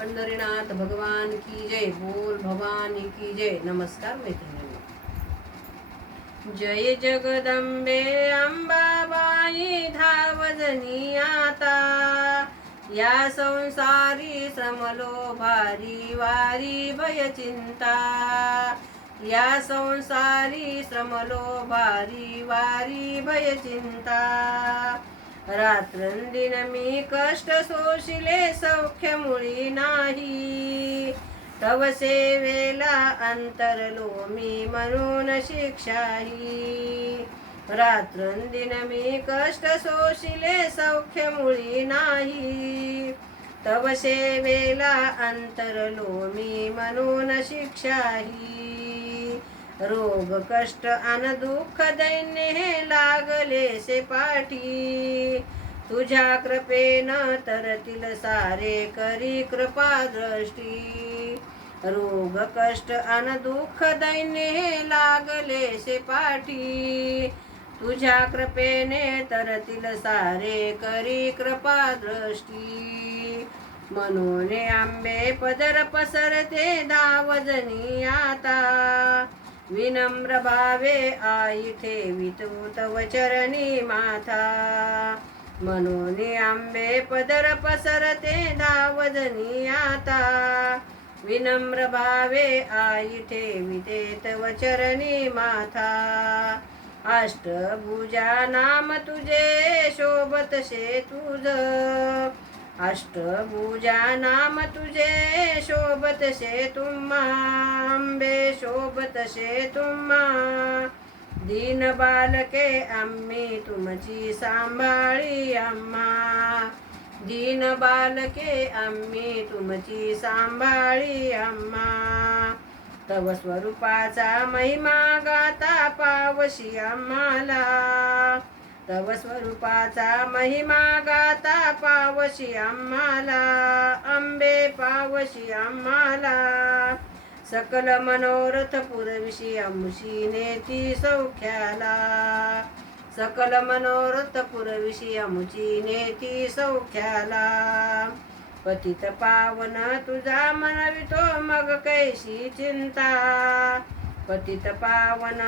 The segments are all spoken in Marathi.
पंढरीनाथ भगवान की जय. बोल भवानी की जय. नमस्कार मैत्रिणींनो. जय जगदंबे अंबाबाई धावजनी आता, या संसारी श्रमलो भारी वारी भय चिंता, या संसारी श्रमलो भारी वारी भय चिंता. रात्रंदिन मी कष्ट सोशिले सौख्य मुळी नाही, तव सेवेला अंतरलो मी म्हणून शिक्षाही. रात्रंदिन मी कष्ट सोशिले सौख्य मुळी नाही, तव सेवेला अंतरलो मी म्हणून शिक्षाही. रोग कष्ट अन दुःख दैन्य हे लागलेसे पाठी, तुझ्या कृपेनं तरतील सारे करी कृपा दृष्टी. रोग कष्ट अन दुःख दैन्य हे लागलेसे पाठी, तुझ्या कृपेने तरतील सारे करी कृपा दृष्टी. म्हणून आंबे पदर पसरते धावजनी आता, विनम्र भावे आई ठेवितो तव चरणी माथा. म्हणून आंबे पदर पसरते धावजनी आता, विनम्र भावे आई ठेविते तव चरणी माथा. अष्टभुजा नाम तुझे शोभतसे तुझ, अष्टभुजा नाम तुझे शोभतसे तुम्हा. आंबे शोभतसे तुम्हा, दीन बालके आम्ही तुमची सांभाळी आम्हा. दीन बालके आम्ही तुमची सांभाळी आम्हा. तव स्वरूपाचा महिमा गाता पावशी आम्हाला, तव स्वरूपाचा महिमा गाता पावशी आम्हाला. अंबे पावशी आम्हाला, सकल मनोरथ पुरविशी आमुषी नेती सौख्याला. सकल मनोरथ पुरविशी आमुची नेती सौख्याला. पतित पावन तुझा मनवितो मग कैशी चिंता, पतित पावन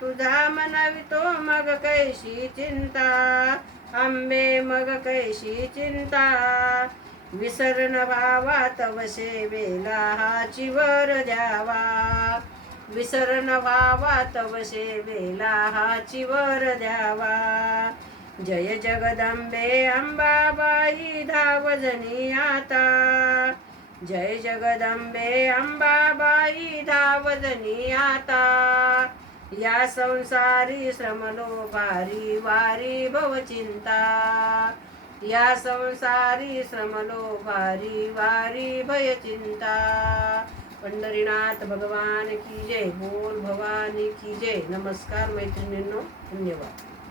तुझा मनवितो मग कैशी चिंता. आंबे मग कैशी चिंता, विसरण भावा तव सेवेला हाची वर द्यावा. विसरण भावा तव सेवेला हाची वर द्यावा. जय जगदंबे अंबाबाई धावजनी आता, जय जगदंबे अंबाबाई धावजनी आता. या संसारी श्रमलो भारी वारी भव चिंता, या संसारी श्रमलो भारी वारी भय चिंता. पंढरीनाथ भगवान की जय. बोल भवानी की जय. नमस्कार मैत्रिणींनो. धन्यवाद.